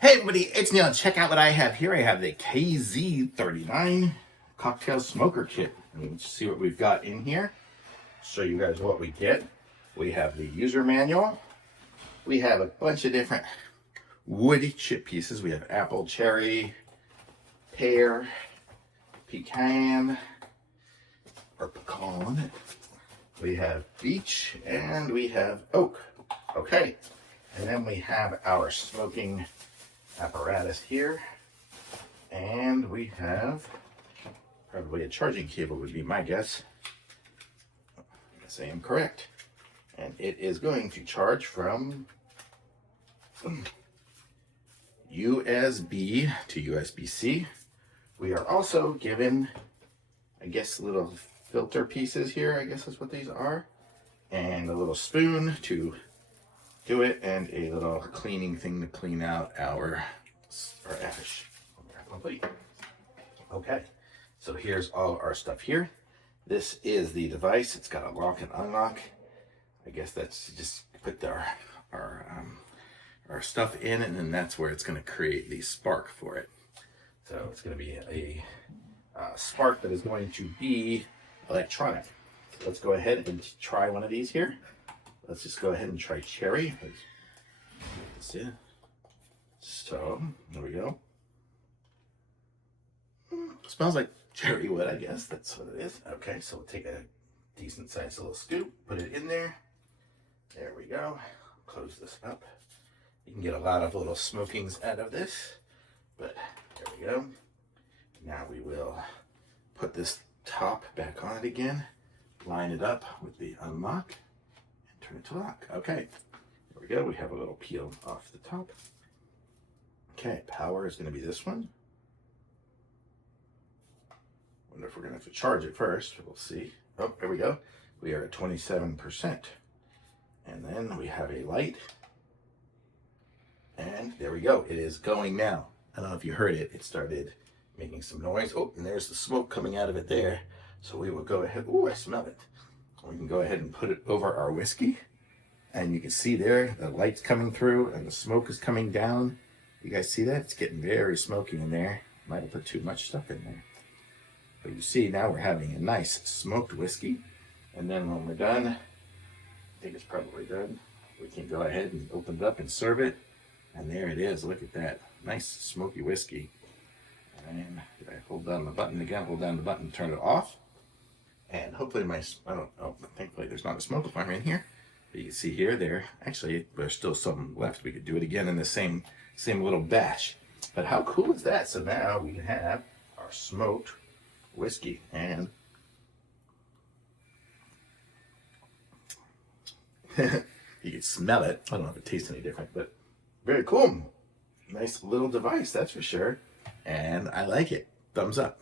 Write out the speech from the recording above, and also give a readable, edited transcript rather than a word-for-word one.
Hey everybody, it's Neil. Check out what I have here. I have the KZ39 cocktail smoker kit. Let's see what we've got in here. Show you guys what we get. We have the user manual. We have a bunch of different woody chip pieces. We have apple, cherry, pear, pecan, or pecan. We have beech and we have oak. Okay, and then we have our smoking apparatus here, and we have probably a charging cable would be my guess. Yes, I am correct, and it is going to charge from USB to USB-C. We are also given, I guess, little filter pieces here, I guess is what these are, and a little spoon to do it, and a little cleaning thing to clean out our ash. Complete. Okay, so here's all our stuff here. This is the device. It's got a lock and unlock. I guess that's just put our stuff in, and then that's where it's going to create the spark for it. So it's going to be a spark that is going to be electronic. So let's go ahead and try one of these here. Let's just go ahead and try cherry. Let's get this in. So, there we go. Smells like cherry wood, I guess. That's what it is. Okay, so we'll take a decent sized little scoop, put it in there. There we go. Close this up. You can get a lot of little smokings out of this, but there we go. Now we will put this top back on it again, line it up with the unlock, turn it to lock. Okay, there we go. We have a little peel off the top. Okay, power is going to be this one. Wonder if we're going to have to charge it first. We'll see. Oh, there we go. We are at 27%. And then we have a light. And there we go. It is going now. I don't know if you heard it. It started making some noise. Oh, and there's the smoke coming out of it there. So we will go ahead. Oh, I smell it. We can go ahead and put it over our whiskey. And you can see there, the light's coming through and the smoke is coming down. You guys see that? It's getting very smoky in there. Might have put too much stuff in there. But you see, now we're having a nice smoked whiskey. And then when we're done, I think it's probably done, we can go ahead and open it up and serve it. And there it is. Look at that. Nice smoky whiskey. And did I hold down the button again? Hold down the button, turn it off. And hopefully I don't know, thankfully there's not a smoke alarm in here. But you can see here, actually, there's still some left. We could do it again in the same little batch. But how cool is that? So now we have our smoked whiskey, and you can smell it. I don't know if it tastes any different, but very cool. Nice little device, that's for sure. And I like it. Thumbs up.